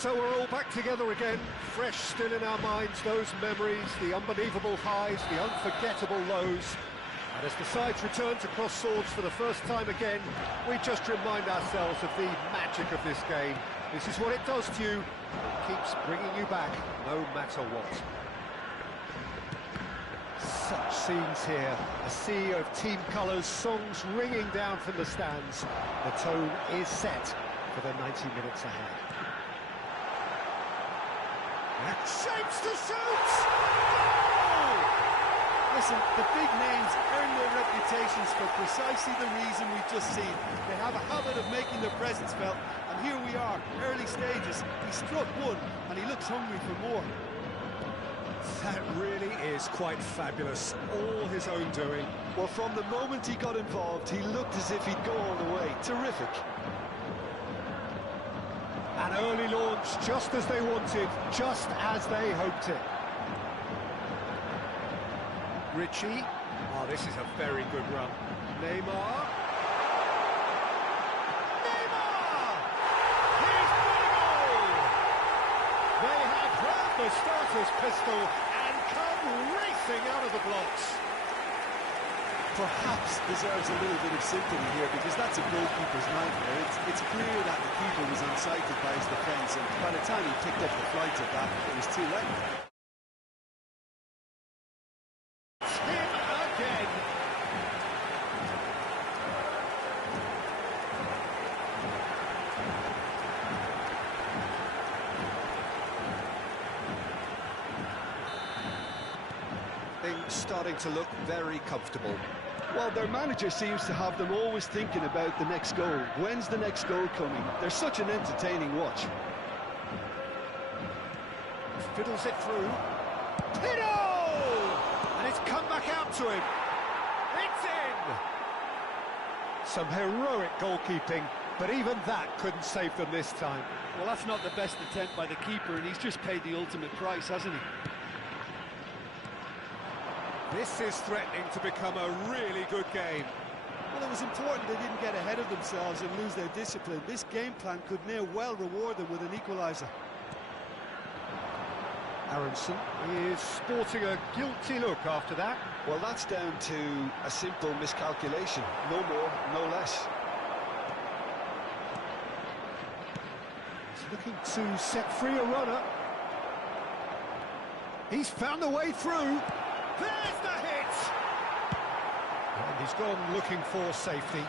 So we're all back together again, fresh still in our minds, those memories, the unbelievable highs, the unforgettable lows. And as the sides return to cross swords for the first time again, we just remind ourselves of the magic of this game. This is what it does to you. It keeps bringing you back, no matter what. Such scenes here, a sea of team colours, songs ringing down from the stands. The tone is set for the 90 minutes ahead. Shapes to shoot! Oh! Listen, the big names earn their reputations for precisely the reason we've just seen. They have a habit of making their presence felt, and here we are, early stages. He struck one, and he looks hungry for more. That really is quite fabulous, all his own doing. Well, from the moment he got involved, he looked as if he'd go all the way. Terrific. An early launch, just as they wanted, just as they hoped it. Richie. Oh, this is a very good run. Neymar. Neymar! He's got a goal! They have grabbed the starter's pistol and come racing out of the blocks. Perhaps deserves a little bit of sympathy here, because that's a goalkeeper's nightmare. It's clear that the keeper was unsighted by his defence, and by the time he picked up the flight of that, it was too late. Him again. Things starting to look very comfortable. Well, their manager seems to have them always thinking about the next goal. When's the next goal coming? They're such an entertaining watch. Fiddles it through. Pino! And it's come back out to him. It's in! Some heroic goalkeeping, but even that couldn't save them this time. Well, that's not the best attempt by the keeper, and he's just paid the ultimate price, hasn't he? This is threatening to become a really good game. Well, it was important they didn't get ahead of themselves and lose their discipline. This game plan could now well reward them with an equaliser. Aronson is sporting a guilty look after that. Well, that's down to a simple miscalculation. No more, no less. He's looking to set free a runner. He's found a way through. There's the hit! And he's gone looking for safety.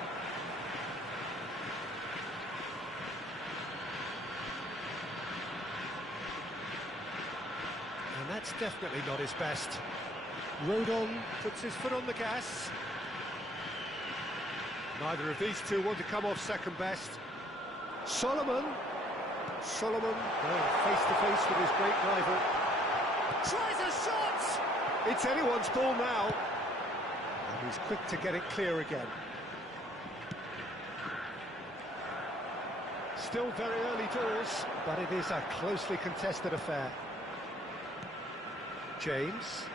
And that's definitely not his best. Rodon puts his foot on the gas. Neither of these two want to come off second best. Solomon going face to face with his great rival. Tries a shot! It's anyone's ball now. And he's quick to get it clear again. Still very early doors, but it is a closely contested affair. James.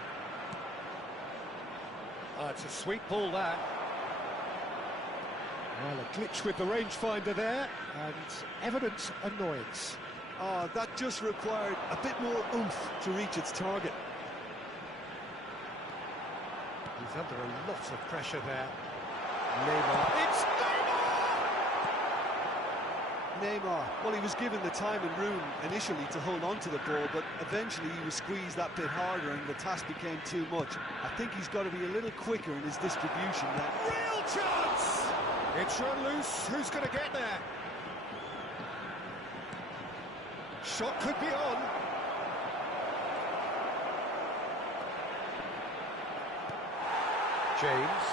Oh, it's a sweet ball, that. Well, a glitch with the rangefinder there, and evident annoyance. Oh, that just required a bit more oomph to reach its target. He's under a lot of pressure there. Neymar. It's Neymar! Neymar, well, he was given the time and room initially to hold on to the ball, but eventually he was squeezed that bit harder and the task became too much. I think he's got to be a little quicker in his distribution now. Real chance! It's run loose. Who's going to get there? Shot could be on. James.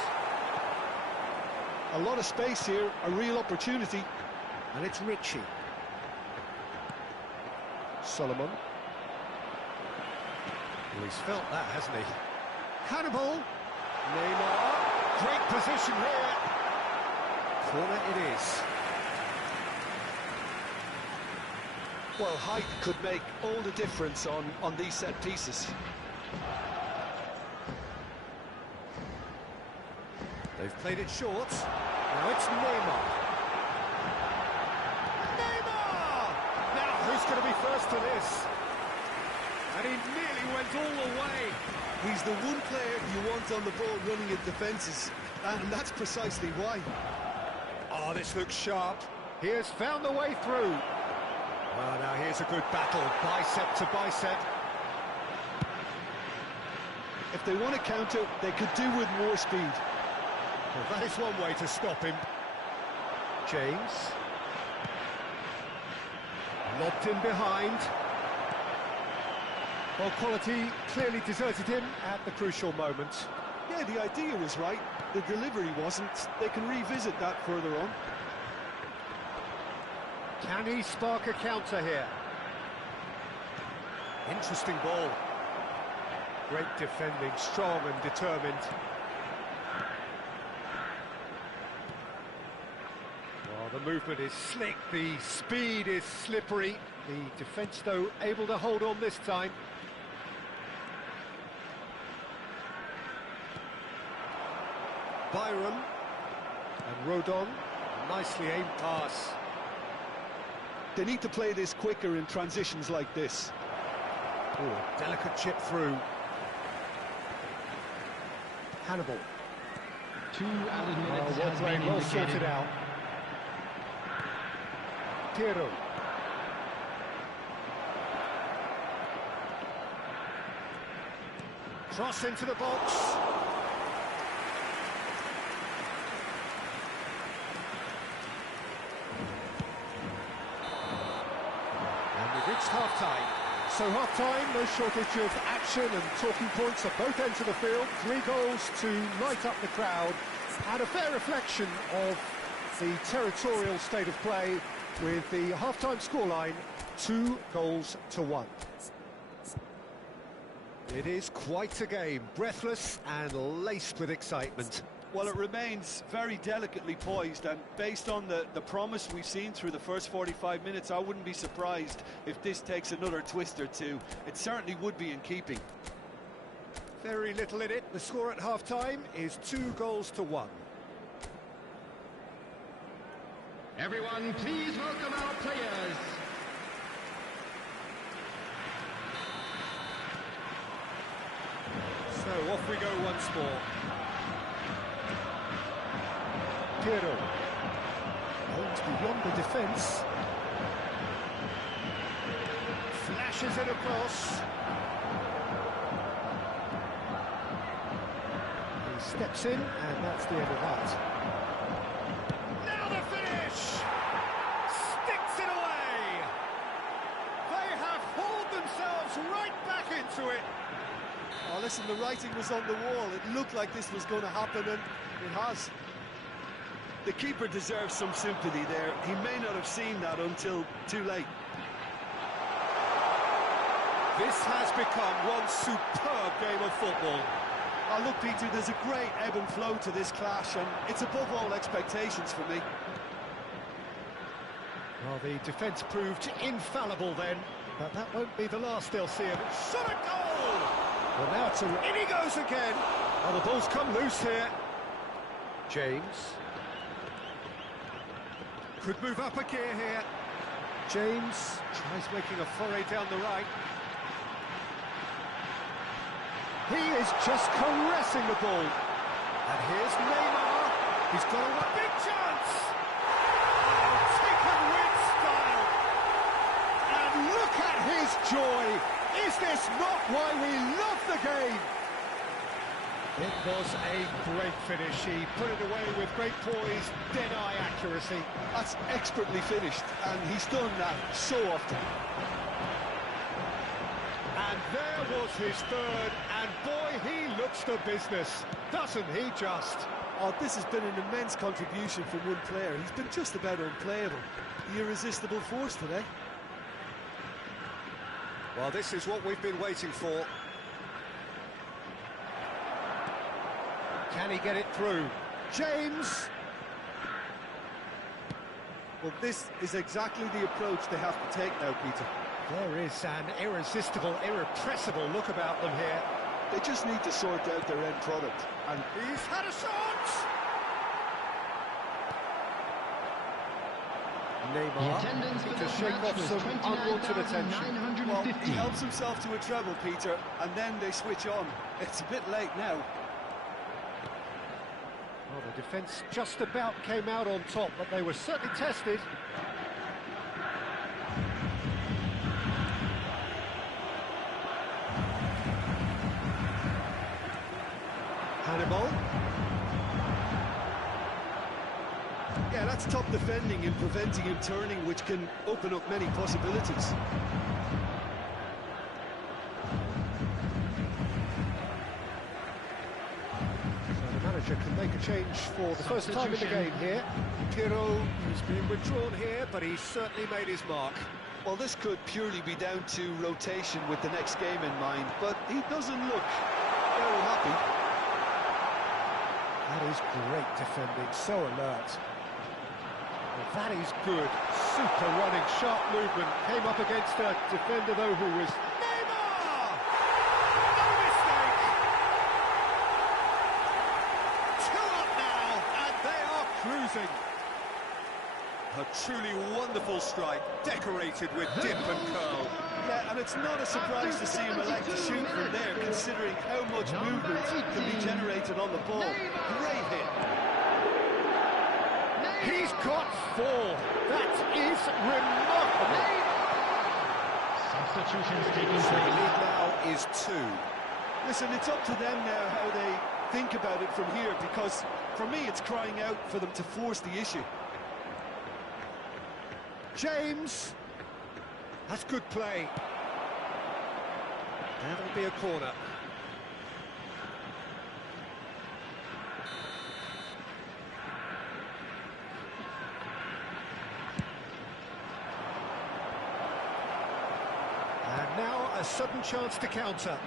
A lot of space here, a real opportunity. And it's Richie. Solomon. Well, he's felt that, hasn't he? Hannibal. Neymar. Great position here. Corner it is. Well, height could make all the difference on these set pieces. They've played it short. Now it's Neymar. Neymar! Now Who's going to be first to this? And he nearly went all the way. He's the one player you want on the ball running at defences, and that's precisely why. Oh, this looks sharp. He has found the way through. Well, now here's a good battle, bicep to bicep. If they want to counter, they could do with more speed. Well, that is one way to stop him. James. Lobbed in behind. Well, quality clearly deserted him at the crucial moment. Yeah, the idea was right. The delivery wasn't. They can revisit that further on. Can he spark a counter here? Interesting ball. Great defending, strong and determined. Well, the movement is slick, the speed is slippery. The defence, though, able to hold on this time. Byram and Rodon, nicely aimed pass. They need to play this quicker in transitions like this. Oh, delicate chip through. Hannibal. 2 added minutes has well been well indicated. sorted out. Piero. Cross into the box. And we've reached half-time. So half-time, no shortage of action and talking points at both ends of the field. 3 goals to light up the crowd, and a fair reflection of the territorial state of play with the half-time scoreline 2-1. It is quite a game, breathless and laced with excitement. Well, it remains very delicately poised, and based on the promise we've seen through the first 45 minutes, I wouldn't be surprised if this takes another twist or two. It certainly would be in keeping. Very little in it. The score at half-time is 2-1. Everyone, please welcome our players. So off we go once more. Piero. Holds beyond the defence. Flashes it across. He steps in, and that's the end of that. Now the finish! Sticks it away! They have hauled themselves right back into it. Oh, listen, the writing was on the wall. It looked like this was going to happen, and it has. The keeper deserves some sympathy there. He may not have seen that until too late. This has become one superb game of football. Oh, look, Peter, there's a great ebb and flow to this clash, and it's above all expectations for me. Well, the defence proved infallible then, but that won't be the last they'll see of it. Shot a goal! Well, now it's in he goes again. Oh, the ball's come loose here. James. Could move up a gear here. James tries making a foray down the right. He is just caressing the ball. And here's Neymar. He's got a big chance. Oh, taken with style. And look at his joy. Is this not why we love the game? It was a great finish. He put it away with great poise, dead-eye accuracy. That's expertly finished, and he's done that so often. And there was his third, and boy, he looks the business, doesn't he just? Oh, this has been an immense contribution from one player. He's been just about unplayable. The irresistible force today. Well, this is what we've been waiting for. Can he get it through? James! Well, this is exactly the approach they have to take now, Peter. There is an irresistible, irrepressible look about them here. They just need to sort out their end product. And He's had a shot! Neymar attendance for to this shake match off was some unwanted attention. Well, he 29,950. helps himself to a treble, Peter, and then they switch on. It's a bit late now. Well, the defence just about came out on top, but they were certainly tested. Hannibal. Yeah, that's top defending and preventing him turning, which can open up many possibilities. So the manager can make a change for the first time in the game here. Pirro is being withdrawn here, but he's certainly made his mark. Well, this could purely be down to rotation with the next game in mind, but he doesn't look very happy. That is great defending, so alert. Well, that is good. Super running, sharp movement. Came up against a defender, though, who was... Neymar! No mistake! 2 up now, and they are cruising. A truly wonderful strike, decorated with dip and curl. Yeah, and it's not a surprise to see him elect to shoot from there, considering how much movement can be generated on the ball. Great hit. He's got 4. That is remarkable. Substitutions taking So the place. lead now is 2. Listen, it's up to them now how they think about it from here, because for me it's crying out for them to force the issue. James. That's good play. That'll be a corner. And now a sudden chance to counter.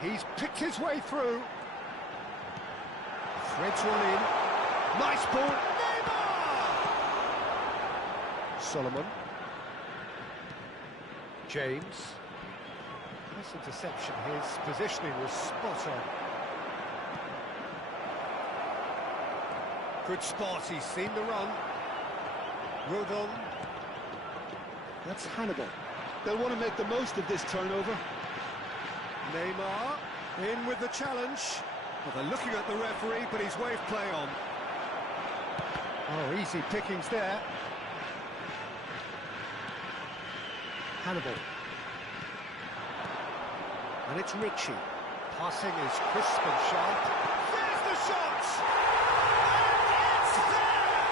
He's picked his way through. Threads one in. Nice ball. Solomon. James. Nice interception. His positioning was spot on. Good spot. He's seen the run. Rodon. That's Hannibal. They'll want to make the most of this turnover. Neymar in with the challenge. Well, they're looking at the referee, but he's waved play on. Oh, easy pickings there. Hannibal. And it's Ritchie. Passing is crisp and sharp. There's the shot! And it's there!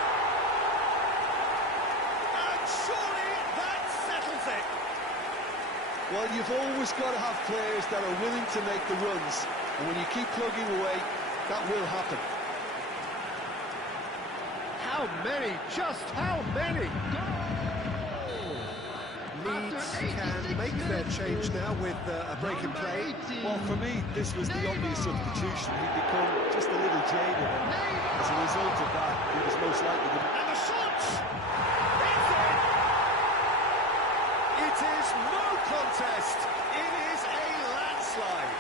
And surely that settles it. Well, you've always got to have players that are willing to make the runs, and when you keep plugging away, that will happen. How many? Just how many? Leeds can make their change now with a break in play. Well, for me, this was the obvious substitution. He'd become just a little jaded, and as a result of that, he was most likely to... And the shot! It's in! It is no contest. It is a landslide.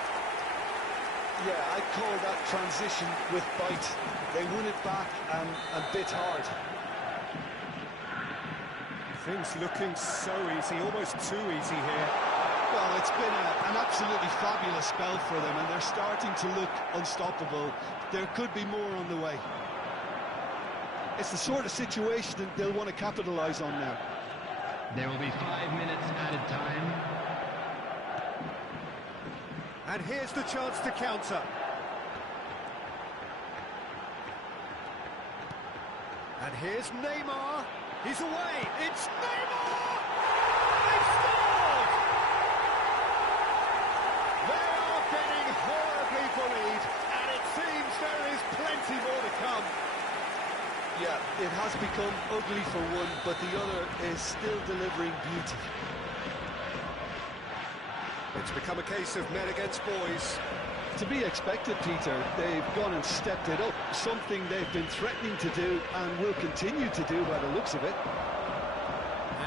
Yeah, I'd call that transition with bite. They won it back and bit hard. Things looking so easy, almost too easy here. Well, it's been an absolutely fabulous spell for them, and they're starting to look unstoppable. There could be more on the way. It's the sort of situation that they'll want to capitalise on now. There will be 5 minutes added time. And here's the chance to counter. And here's Neymar. He's away. It's Neymar! They scored! They are getting horribly bullied, and it seems there is plenty more to come. Yeah, it has become ugly for one, but the other is still delivering beauty. It's become a case of men against boys. To be expected, Peter. They've gone and stepped it up, something they've been threatening to do and will continue to do by the looks of it.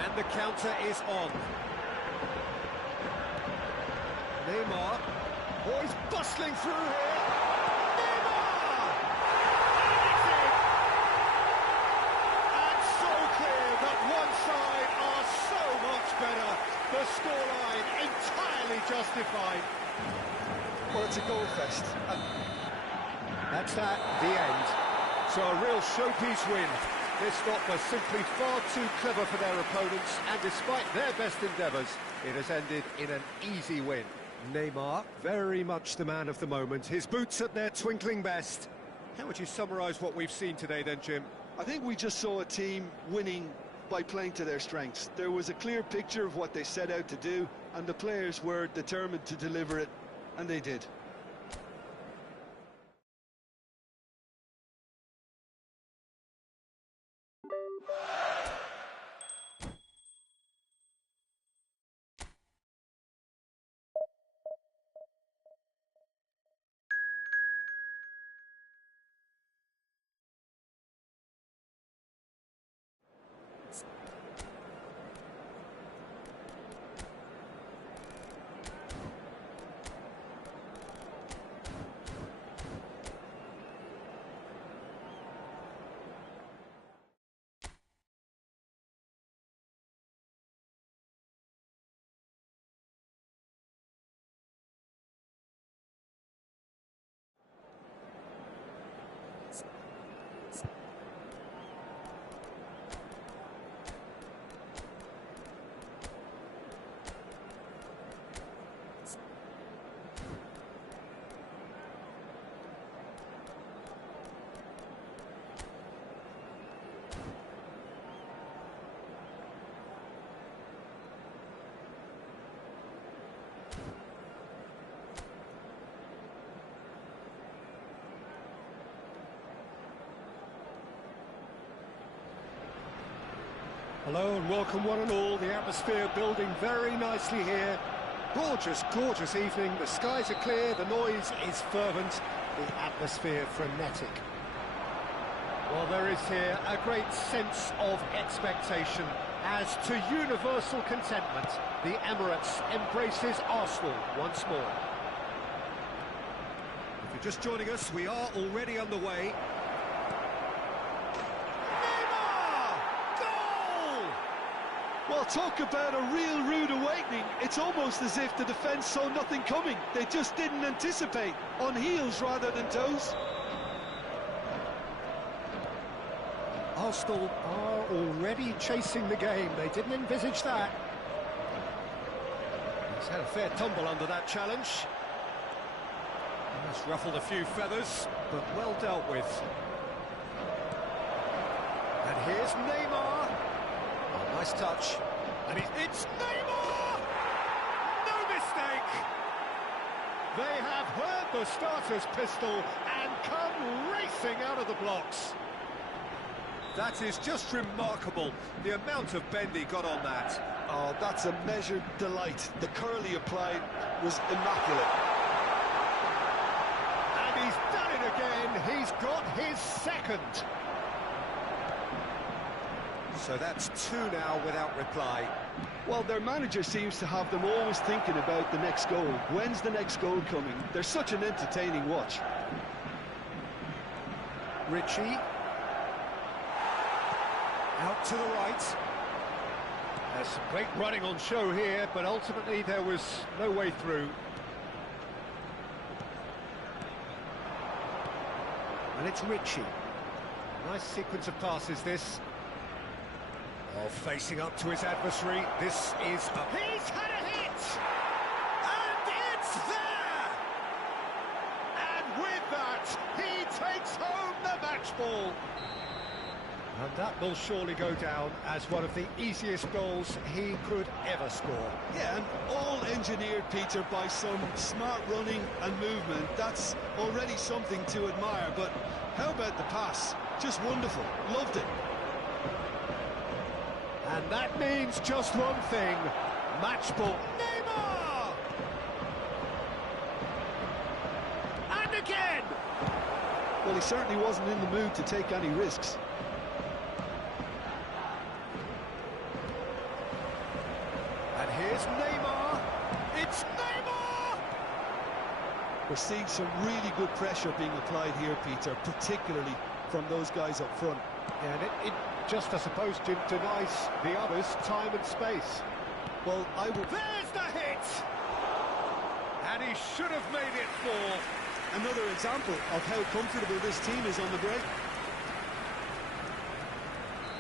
And the counter is on. Neymar. Oh, he's bustling through here. Neymar! And it's in! entirely justified. Well, it's a goal fest. That's that, the end. So a real showpiece win. This lot was simply far too clever for their opponents, and despite their best endeavours, it has ended in an easy win. Neymar, very much the man of the moment. His boots at their twinkling best. How would you summarise what we've seen today then, Jim? I think we just saw a team winning by playing to their strengths. There was a clear picture of what they set out to do, and the players were determined to deliver it, and they did. Hello and welcome one and all. The atmosphere building very nicely here. Gorgeous, gorgeous evening. The skies are clear, the noise is fervent, the atmosphere frenetic. Well, there is here a great sense of expectation. As to universal contentment, the Emirates embraces Arsenal once more. If you're just joining us, we are already underway. Well, talk about a real rude awakening. It's almost as if the defence saw nothing coming. They just didn't anticipate, on heels rather than toes. Arsenal are already chasing the game. They didn't envisage that. He's had a fair tumble under that challenge. That's ruffled a few feathers, but well dealt with. And here's Neymar. Oh, nice touch. And it's Neymar! No mistake! They have heard the starter's pistol and come racing out of the blocks. That is just remarkable, the amount of bend he got on that. Oh, that's a measured delight. The curl he applied was immaculate. And he's done it again. He's got his second. So that's two now without reply. Well, their manager seems to have them always thinking about the next goal. When's the next goal coming? They're such an entertaining watch. Ritchie. Out to the right. There's some great running on show here, but ultimately there was no way through. And it's Ritchie. Nice sequence of passes, this. Oh, facing up to his adversary. This is a... He's had a hit! And it's there! And with that, he takes home the match ball. And that will surely go down as one of the easiest goals he could ever score. Yeah, and all engineered, Peter, by some smart running and movement. That's already something to admire, but how about the pass? Just wonderful. Loved it. And that means just one thing. Match ball. Neymar! And again! Well, he certainly wasn't in the mood to take any risks. And here's Neymar. It's Neymar! We're seeing some really good pressure being applied here, Peter, particularly from those guys up front. Yeah, and it just, I suppose, denies the others time and space. Well, I will... There's the hit! should have made it 4. Another example of how comfortable this team is on the break.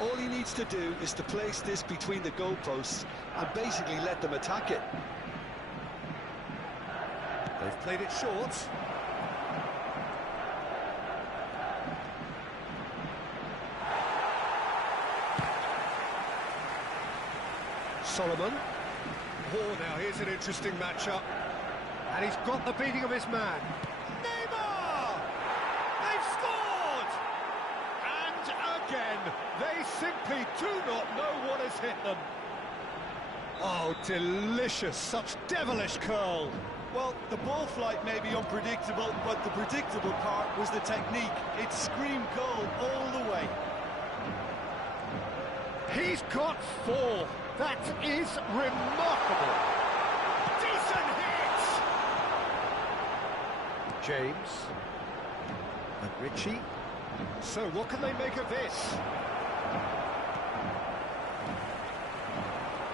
All he needs to do is to place this between the goalposts and basically let them attack it. They've played it short. Solomon. Oh, now here's an interesting matchup. And he's got the beating of his man. Neymar! They've scored! And again, they simply do not know what has hit them. Oh, delicious, such devilish curl. Well, the ball flight may be unpredictable, but the predictable part was the technique. It screamed goal all the way. He's got 4. That is remarkable. Decent hit! James. And Richie. So what can they make of this?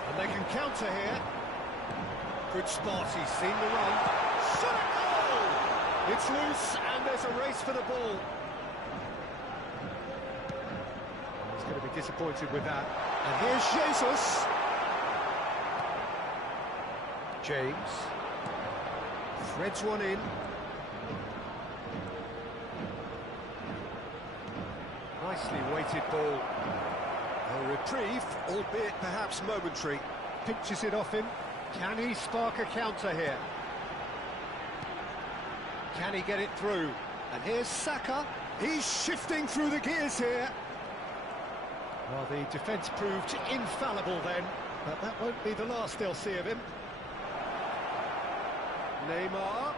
And they can counter here. Good spot, he's seen the run. Shot it, goal! It's loose and there's a race for the ball. He's going to be disappointed with that. And here's Jesus. James. Threads one in. Nicely weighted ball. A reprieve, albeit perhaps momentary. Pinches it off him. Can he spark a counter here? Can he get it through? And here's Saka. He's shifting through the gears here. Well, the defence proved infallible then, but that won't be the last they'll see of him. Neymar.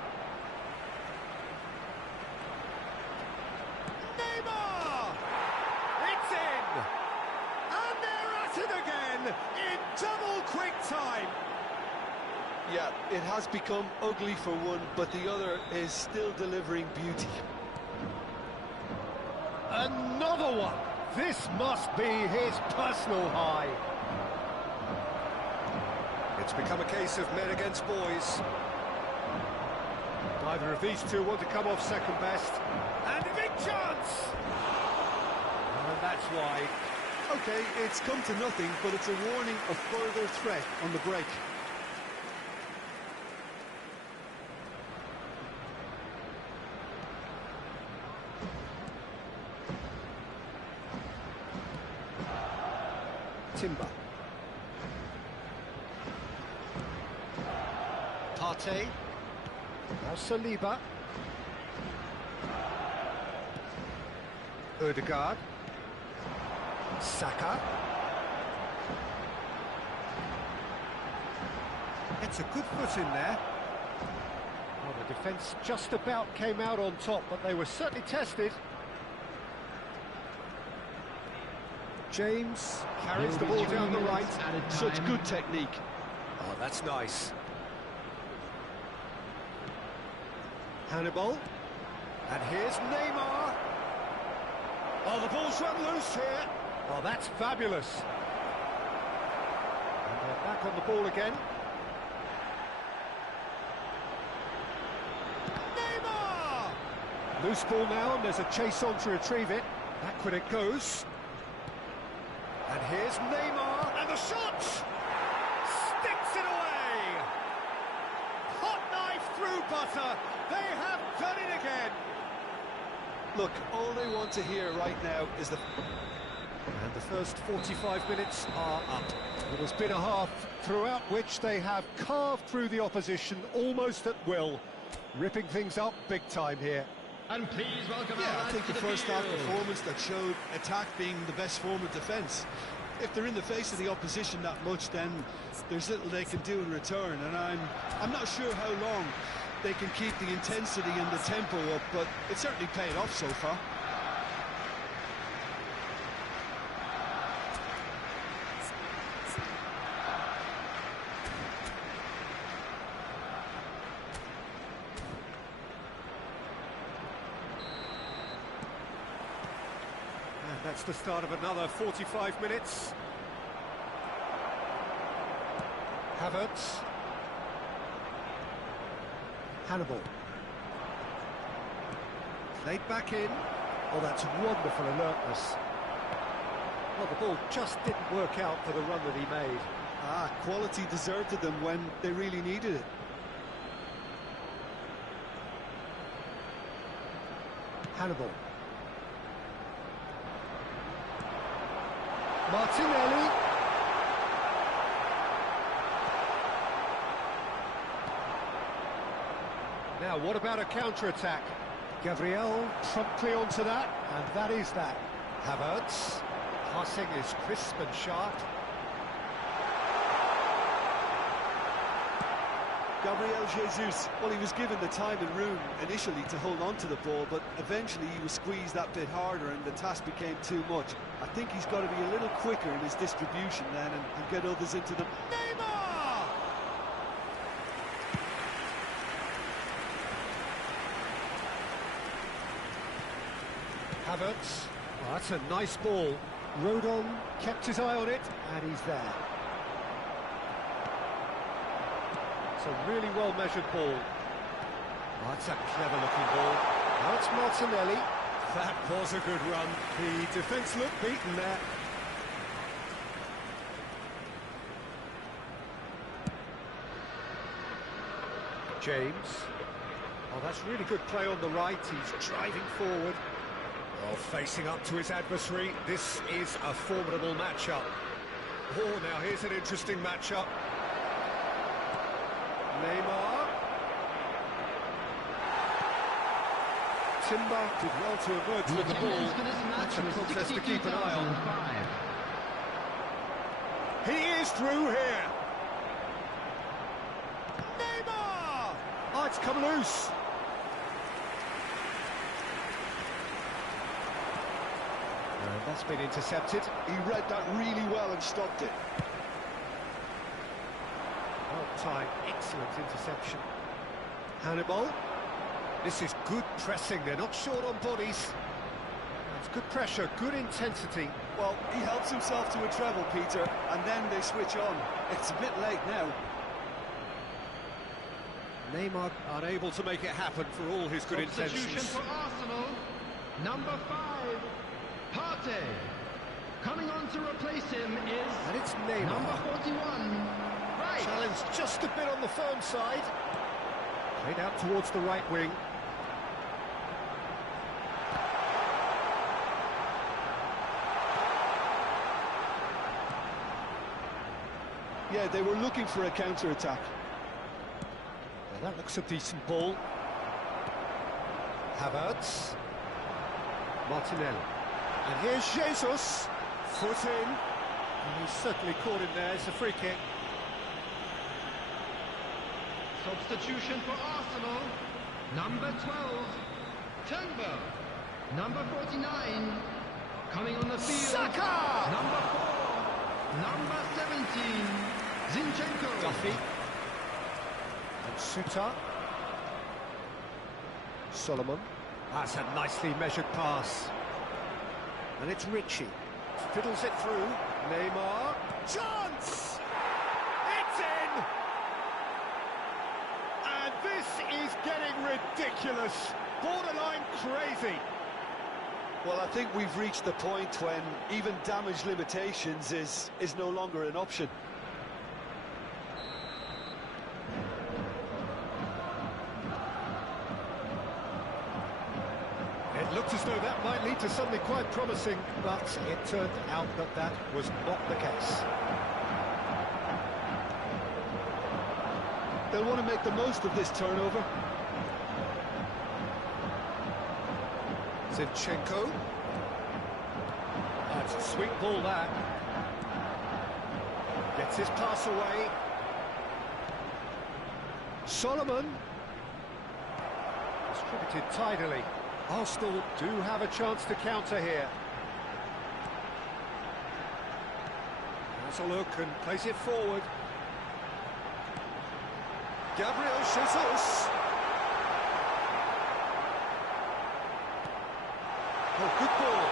Neymar! It's in! And they're at it again in double quick time. Yeah, it has become ugly for one, but the other is still delivering beauty. Another one! This must be his personal high. It's become a case of men against boys. Neither of these two want to come off second best. And a big chance! And that's wide. Okay, it's come to nothing, but it's a warning of further threat on the break. Timber. Partey. Now Saliba. Ødegaard. Saka. It's a good foot in there. Well, the defence just about came out on top, but they were certainly tested. James carries the ball down the right. Such good technique. Oh, that's nice. Hannibal. And here's Neymar. Oh, the ball's run loose here. Oh, that's fabulous. And they're back on the ball again. Neymar! Loose ball now, and there's a chase on to retrieve it. Backward it goes. And here's Neymar, and the shot! Sticks it away! Hot knife through butter. They have done it again. Look, all they want to hear right now is the... And the first 45 minutes are up. It has been a half throughout which they have carved through the opposition almost at will, ripping things up big time here. And please welcome I think the first half performance that showed attack being the best form of defence. If they're in the face of the opposition that much, then there's little they can do in return, and I'm not sure how long they can keep the intensity and the tempo up, but it certainly paid off so far. And that's the start of another 45 minutes. Havertz. Hannibal. Played back in. Oh, that's wonderful alertness. Well, the ball just didn't work out for the run that he made. Quality deserted them when they really needed it. Hannibal. Martinelli. Now, what about a counter-attack? Gabriel promptly onto that, and that is that. Havertz. Passing is crisp and sharp. Gabriel Jesus, well, he was given the time and room initially to hold on to the ball, but eventually he was squeezed that bit harder and the task became too much. I think he's got to be a little quicker in his distribution then and get others into the... Neymar! Havertz. Oh, that's a nice ball. Rodon kept his eye on it, and he's there. It's a really well-measured ball. Oh, that's a clever-looking ball. Now it's Martinelli. That was a good run. The defence looked beaten there. James. Oh, that's really good play on the right. He's driving forward. Well, facing up to his adversary, this is a formidable matchup. Oh, now here's an interesting matchup. Neymar. Timber did well to emerge with the ball. That's a contest to keep an eye on. He is through here. Neymar! Oh, it's come loose. That's been intercepted. He read that really well and stopped it. Well timed, excellent interception. Hannibal. This is good pressing, they're not short on bodies. It's good pressure, good intensity. Well, he helps himself to a treble, Peter, and then they switch on. It's a bit late now. Neymar unable to make it happen for all his good intentions. Substitution for Arsenal, number 5, Partey. Coming on to replace him is... And it's Neymar. Number 41, right. Challenge just a bit on the firm side. Played out towards the right wing. Yeah, they were looking for a counter-attack. Well, that looks a decent ball. Havertz. Martinelli. And here's Jesus. Foot in. And he's certainly caught him there. It's a free kick. Substitution for Arsenal, number 12, Turnbull. Number 49, coming on the field, Saka! number 4, number 17, Zinchenko. Duffy. And Suter. Solomon. That's a nicely measured pass. And it's Ritchie. Fiddles it through. Neymar. Chance! It's in! And this is getting ridiculous. Borderline crazy. Well, I think we've reached the point when even damage limitations is no longer an option. It looked as though that might lead to something quite promising, but it turned out that that was not the case. They'll want to make the most of this turnover. Zinchenko. That's a sweet ball, that. Gets his pass away. Solomon. Distributed tidily. Arsenal do have a chance to counter here. Has a look and plays it forward. Gabriel Jesus. Oh, good ball.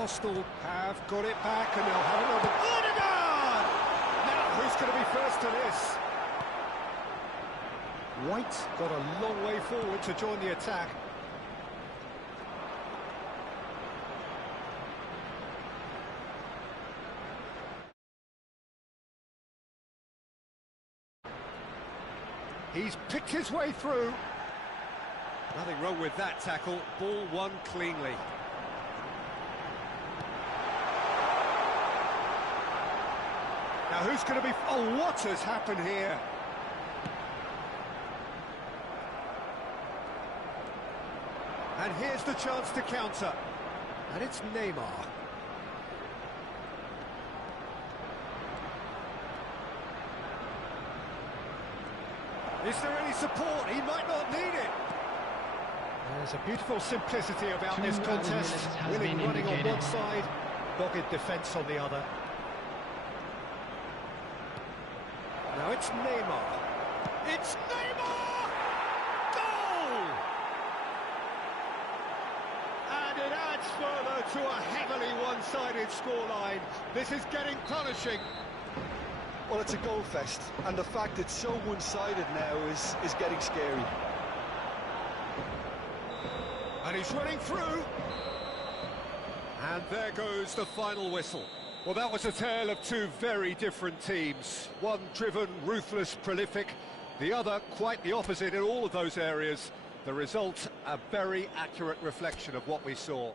Arsenal have got it back and they'll have another. Odegaard! Now, who's going to be first to this? White got a long way forward to join the attack. He's picked his way through. Nothing wrong with that tackle. Ball won cleanly. Now who's going to be... Oh, what has happened here? And here's the chance to counter. And it's Neymar. Is there any support? He might not need it. There's a beautiful simplicity about this contest. Willing running on one side, dogged defence on the other. Now it's Neymar. It's Neymar! Goal! And it adds further to a heavily one-sided scoreline. This is getting punishing. Well, it's a goal fest, and the fact it's so one-sided now is getting scary. And he's running through. And there goes the final whistle. Well, that was a tale of two very different teams. One driven, ruthless, prolific. The other quite the opposite in all of those areas. The result, a very accurate reflection of what we saw.